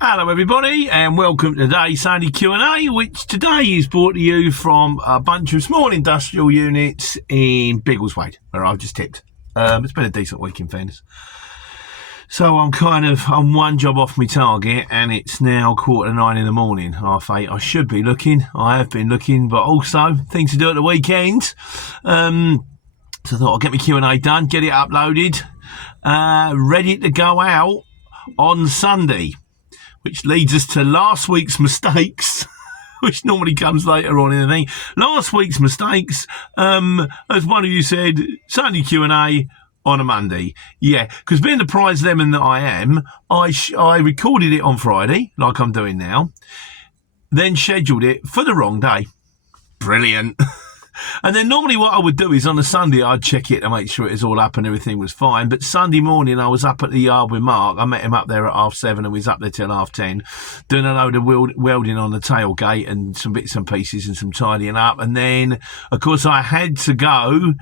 Hello everybody and welcome to today's Sunday Q&A, which today is brought to you from a bunch of small industrial units in Biggleswade, where I've just tipped. It's been a decent week in fairness. So I'm one job off my target and it's now 9:15 in the morning, 8:30. I should be looking, I have been looking, but also things to do at the weekend. So I thought I'll get my Q&A done, get it uploaded, ready to go out on Sunday. Which leads us to last week's mistakes, which normally comes later on in the thing. Last week's mistakes, as one of you said, Sunday Q&A on a Monday. Yeah, because being the prize lemon that I am, I recorded it on Friday, like I'm doing now, then scheduled it for the wrong day. Brilliant. And then normally what I would do is on a Sunday, I'd check it to make sure it was all up and everything was fine. But Sunday morning, I was up at the yard with Mark. I met him up there at 7:30 and we was up there till 10:30, doing a load of welding on the tailgate and some bits and pieces and some tidying up. And then, of course, I had to go.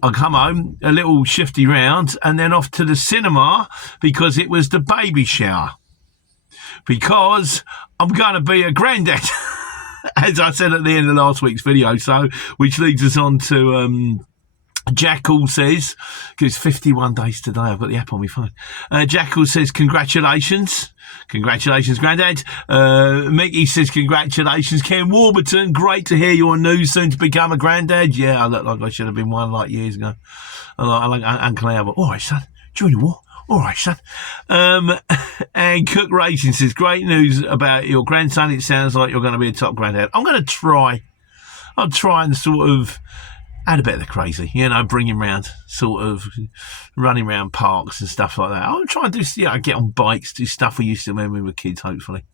I come home, a little shifty round, and then off to the cinema because it was the baby shower. Because I'm going to be a granddad. As I said at the end of last week's video, so which leads us on to Jackal says, because 51 days today, I've got the app on my phone. Jackal says, congratulations, Grandad. Mickey says, congratulations. Ken Warburton, great to hear your news, soon to become a granddad. Yeah, I look like I should have been one like years ago. I like Uncle Albert. All right, son, join the war. All right, son. And Cook Racing says, great news about your grandson. It sounds like you're going to be a top granddad. I'm going to try. I'll try and sort of add a bit of the crazy, bring him round, sort of running around parks and stuff like that. I'll try and do, get on bikes, do stuff we used to when we were kids, hopefully.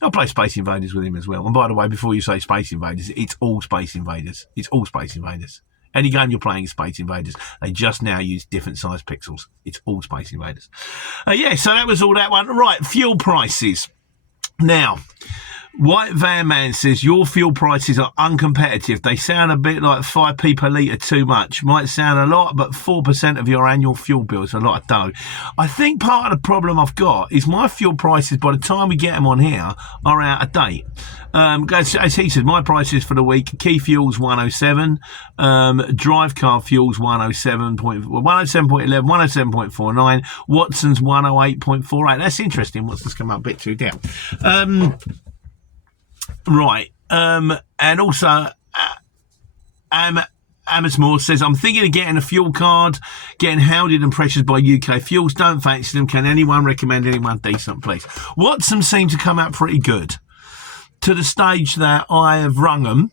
I'll play Space Invaders with him as well. And by the way, before you say Space Invaders, it's all Space Invaders. It's all Space Invaders. Any game you're playing is Space Invaders. They just now use different size pixels. It's all Space Invaders. So that was all that one. Right, fuel prices. Now, White Van Man says, your fuel prices are uncompetitive. They sound a bit like 5p per litre too much. Might sound a lot, but 4% of your annual fuel bill is a lot of dough. I think part of the problem I've got is my fuel prices, by the time we get them on here, are out of date. As he said, my prices for the week, key fuels 107, drive car fuels 107.11, 107.49, Watson's 108.48. That's interesting. Watson's come up a bit too down. Right, and also Amos Moore says, I'm thinking of getting a fuel card, getting hounded and pressured by UK fuels. Don't fancy them. Can anyone recommend anyone decent, please? Watson seemed to come out pretty good, to the stage that I have rung them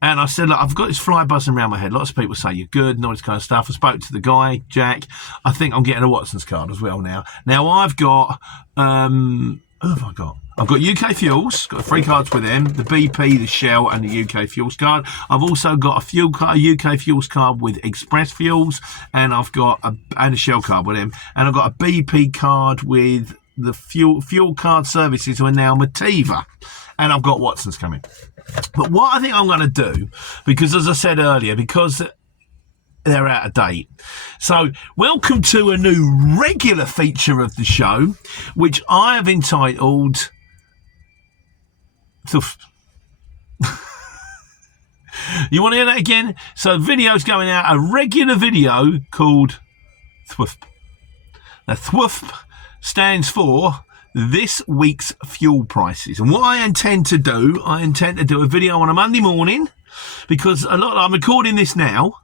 and I said, look, I've got this fly buzzing around my head. Lots of people say you're good and all this kind of stuff. I spoke to the guy, Jack. I think I'm getting a Watson's card as well now. Now I've got, who have I got? I've got UK Fuels, got 3 cards with them, the BP, the Shell and the UK Fuels card. I've also got a UK Fuels card with Express Fuels, and I've got a Shell card with them, and I've got a BP card with the fuel card services who are now Motiva, and I've got Watson's coming. But what I think I'm going to do, because as I said earlier, because they're out of date. So, welcome to a new regular feature of the show, which I have entitled Thwft. You want to hear that again? So, video's going out, a regular video called Thwft. Now, Thwft stands for this week's fuel prices. And what I intend to do a video on a Monday morning, because I'm recording this now,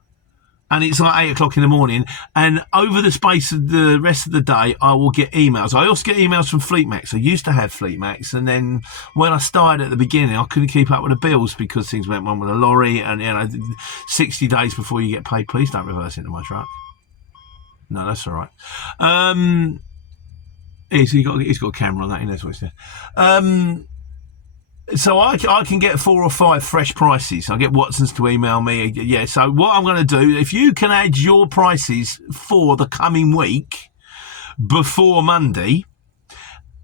and it's like 8 o'clock in the morning, and over the space of the rest of the day, I will get emails. I also get emails from FleetMax. I used to have FleetMax, and then when I started at the beginning, I couldn't keep up with the bills because things went wrong with a lorry, and 60 days before you get paid. Please don't reverse into my truck. No, that's all right. He's got a camera on that. He knows what he's doing. So I can get 4 or 5 fresh prices. I get Watson's to email me. Yeah, so what I'm going to do, if you can add your prices for the coming week before Monday,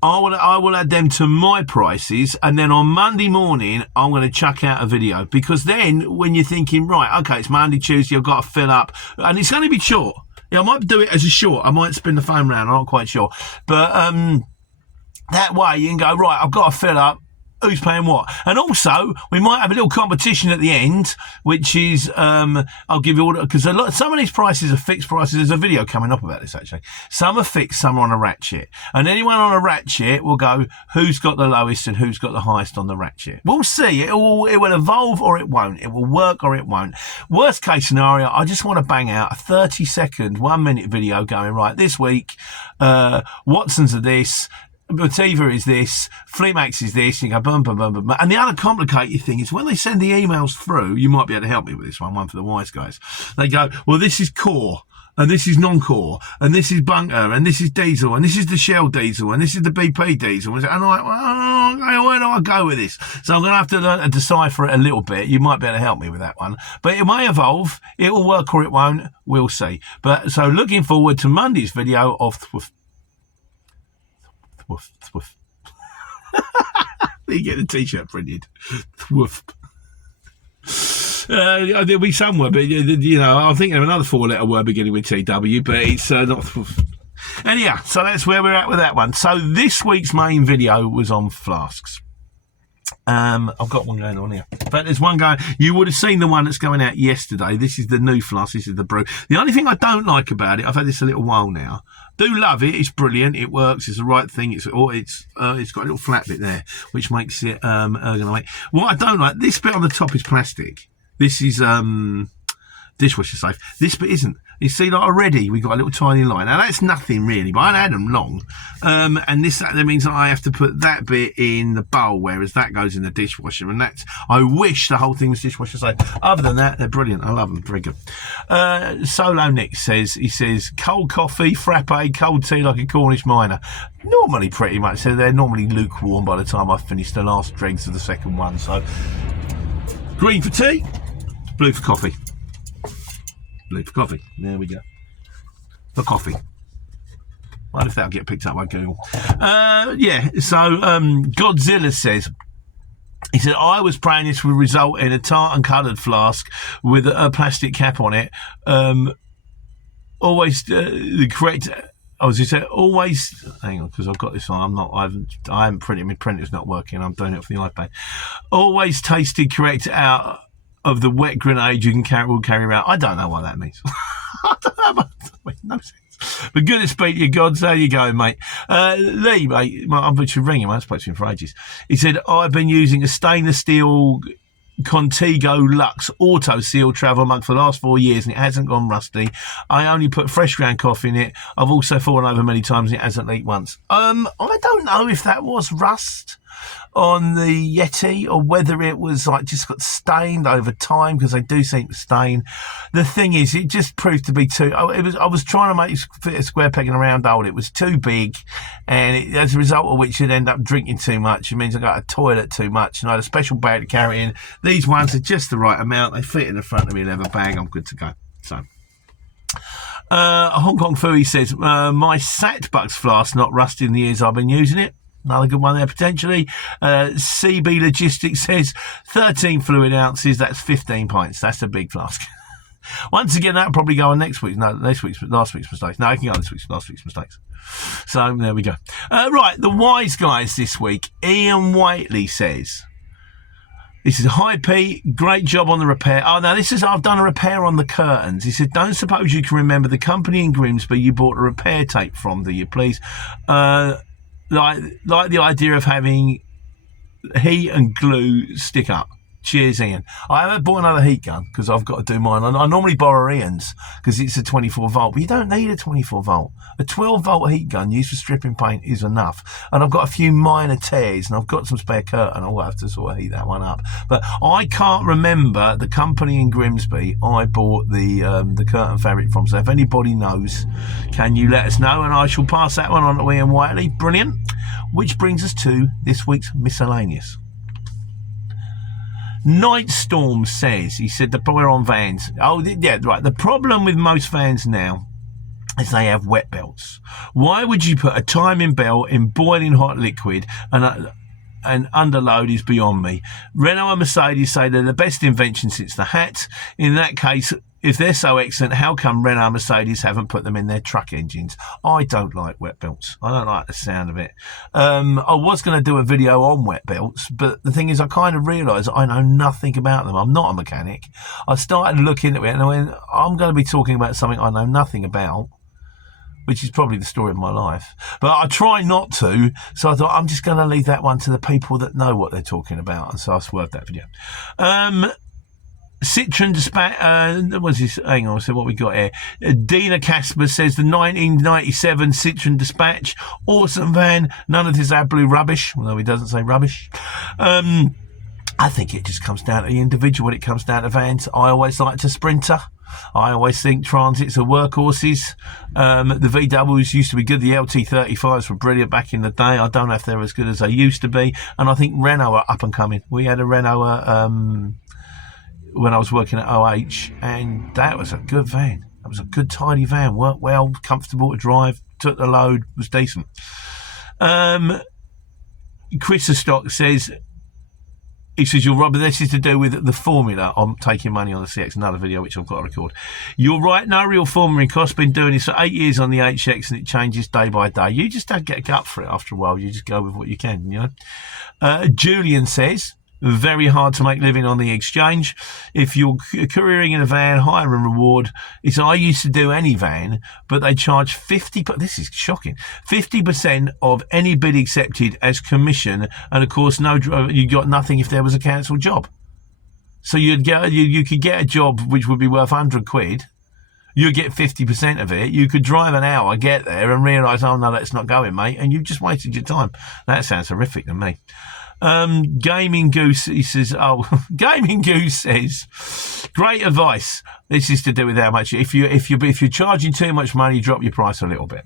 I will add them to my prices, and then on Monday morning, I'm going to chuck out a video, because then when you're thinking, right, okay, it's Monday, Tuesday, I've got to fill up, and it's going to be short. Yeah, I might do it as a short. I might spin the phone round. I'm not quite sure. But That way you can go, right, I've got to fill up. Who's paying what? And also, we might have a little competition at the end, which is, I'll give you all, because some of these prices are fixed prices. There's a video coming up about this, actually. Some are fixed, some are on a ratchet. And anyone on a ratchet will go, who's got the lowest and who's got the highest on the ratchet. We'll see. It will evolve or it won't. It will work or it won't. Worst case scenario, I just want to bang out a 30-second, 1-minute video going, right, this week, Watson's are this, Motiva is this, Fleetmax is this, and you go boom, boom, boom, boom. And the other complicated thing is when they send the emails through, you might be able to help me with this one for the wise guys. They go, well, this is core, and this is non-core, and this is bunker, and this is diesel, and this is the Shell diesel, and this is the BP diesel. And I'm like, well, where do I go with this? So I'm going to have to learn to decipher it a little bit. You might be able to help me with that one. But it may evolve. It will work or it won't. We'll see. But so looking forward to Monday's video of Thwoof. You get the t-shirt printed. Thwoof. There'll be somewhere, but I'm thinking of another 4-letter word beginning with TW, but it's not Thwoof. Anyhow, so that's where we're at with that one. So this week's main video was on flasks. I've got one going on here. But there's one going, you would have seen the one that's going out yesterday. This is the new flask, this is the brew. The only thing I don't like about it, I've had this a little while now, do love it, it's brilliant, it works, it's the right thing, it's got a little flat bit there, which makes it ergonomic. What I don't like, this bit on the top is plastic. This is dishwasher safe. This bit isn't. You see, like already we got a little tiny line. Now that's nothing really, but I had them long. And that means that I have to put that bit in the bowl, whereas that goes in the dishwasher. And I wish the whole thing was dishwasher safe. Other than that, they're brilliant. I love them. Very good. Solo Nick says, cold coffee, frappe, cold tea like a Cornish miner. Normally pretty much. So they're normally lukewarm by the time I've finished the last dregs of the second one. So green for tea, blue for coffee. Blue for coffee. There we go. For coffee. What if that'll get picked up by Google? So Godzilla says, he said, I was praying this would result in a tartan coloured flask with a plastic cap on it. Always the correct... he said, always... Hang on, because I've got this on. I haven't printed. My printer's not working. I'm doing it for the iPad. Always tasted correct out of the wet grenade you will carry around. I don't know what that means. I don't know. No sense. But good to speak to you, Gods. How you going, mate? Lee, mate, I'm going to ring him. I haven't spoken to him for ages. He said, I've been using a stainless steel Contigo Lux Auto Seal travel mug for the last 4 years and it hasn't gone rusty. I only put fresh ground coffee in it. I've also fallen over many times and it hasn't leaked once. I don't know if that was rust on the Yeti or whether it was like just got stained over time, because they do seem to stain. The thing is, it just proved to be too... I was trying to make it fit a square peg in a round hole. It was too big, and as a result of which you'd end up drinking too much. It means I got a toilet too much, and I had a special bag to carry in. These ones are just the right amount. They fit in the front of me leather bag. I'm good to go. So... Hong Kong Fooey says, my Satbucks flask not rusty in the years I've been using it. Another good one there, potentially. CB Logistics says 13 fluid ounces, that's 15 pints. That's a big flask. Once again, that'll probably go on last week's mistakes. No, I can go on last week's mistakes. So, there we go. Right, the wise guys this week. Ian Whiteley says, this is hi Pete, great job on the repair. Oh, now this is, I've done a repair on the curtains. He said, don't suppose you can remember the company in Grimsby you bought a repair tape from, do you please? Like the idea of having heat and glue stick up. Cheers, Ian. I haven't bought another heat gun because I've got to do mine. I normally borrow Ian's because it's a 24 volt, but you don't need a 24 volt. A 12 volt heat gun used for stripping paint is enough. And I've got a few minor tears and I've got some spare curtain. I'll have to sort of heat that one up. But I can't remember the company in Grimsby I bought the curtain fabric from. So if anybody knows, can you let us know? And I shall pass that one on to Ian Whiteley. Brilliant. Which brings us to this week's miscellaneous. Nightstorm says, he said, we're on vans. Oh, yeah, right. The problem with most vans now is they have wet belts. Why would you put a timing belt in boiling hot liquid and underload is beyond me. Renault and Mercedes say they're the best invention since the hat. In that case, if they're so excellent, how come Renault and Mercedes haven't put them in their truck engines? I don't like wet belts. I don't like the sound of it. I was going to do a video on wet belts, but the thing is, I kind of realised I know nothing about them. I'm not a mechanic. I started looking at it and I went, I'm going to be talking about something I know nothing about, which is probably the story of my life. But I try not to, so I thought I'm just going to leave that one to the people that know what they're talking about, and so I swerved that video. Citroen Dispatch, what's this? Hang on, so what we got here? Dina Casper says the 1997 Citroen Dispatch, awesome van, none of this AdBlue rubbish, although he doesn't say rubbish. I think it just comes down to the individual when it comes down to vans. I always liked a Sprinter. I always think Transits are workhorses. The VWs used to be good. The LT35s were brilliant back in the day. I don't know if they're as good as they used to be. And I think Renault are up and coming. We had a Renault when I was working at OH, and that was a good van. It was a good, tidy van. Worked well, comfortable to drive, took the load, was decent. Chris Stock says, he says, you're right, but this is to do with the formula on taking money on the CX, another video which I've got to record. You're right, no real formula in cost. Been doing this for 8 years on the HX and it changes day by day. You just don't get a gut for it after a while. You just go with what you can, you know. Julian says, very hard to make living on the exchange. If you're careering in a van, hire and reward. I used to do any van, but they charge 50, this is shocking, 50% of any bid accepted as commission. And of course, you got nothing if there was a cancelled job. So you could get a job which would be worth 100 quid. You get 50% of it. You could drive an hour, get there and realise, oh no, that's not going, mate. And you've just wasted your time. That sounds horrific to me. Gaming Goose, he says, Gaming Goose says, great advice. This is to do with how much, if you're charging too much money, drop your price a little bit.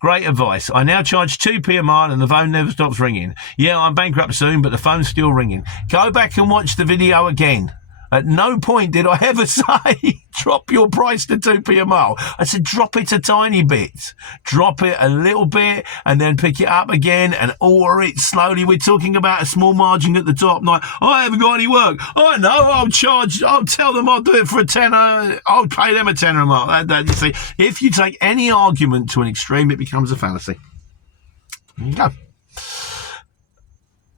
Great advice. I now charge 2p a mile and the phone never stops ringing. Yeah, I'm bankrupt soon, but the phone's still ringing. Go back and watch the video again. At no point did I ever say, drop your price to 2p a mile. I said, drop it a tiny bit. Drop it a little bit and then pick it up again and order it slowly. We're talking about a small margin at the top. Like, I haven't got any work. Oh, no, I'll tell them I'll do it for a tenner. I'll pay them a tenner a mile. You see, if you take any argument to an extreme, it becomes a fallacy. There you go.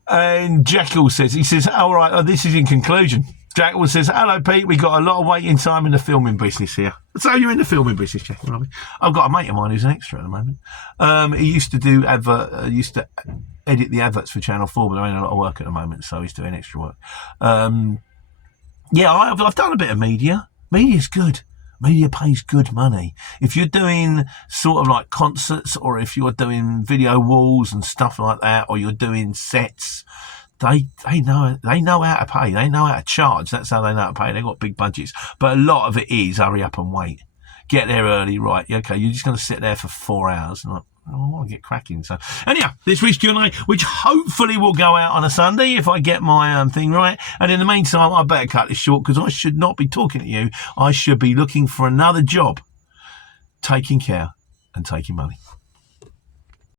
And Jekyll says, all right, this is in conclusion. Jackal says, hello, Pete. We got a lot of waiting time in the filming business here. So you're in the filming business, Jackal? I've got a mate of mine who's an extra at the moment. He used to do used to edit the adverts for Channel 4, but they're in a lot of work at the moment, so he's doing extra work. Yeah, I've done a bit of media. Media's good. Media pays good money. If you're doing sort of like concerts, or if you're doing video walls and stuff like that, or you're doing sets, They know how to pay. They know how to charge. That's how they know how to pay. They've got big budgets. But a lot of it is hurry up and wait. Get there early, right? Okay, you're just going to sit there for 4 hours. And I want to get cracking. So anyhow, this week's Q&A, which hopefully will go out on a Sunday if I get my thing right. And in the meantime, I better cut this short because I should not be talking to you. I should be looking for another job, taking care and taking money.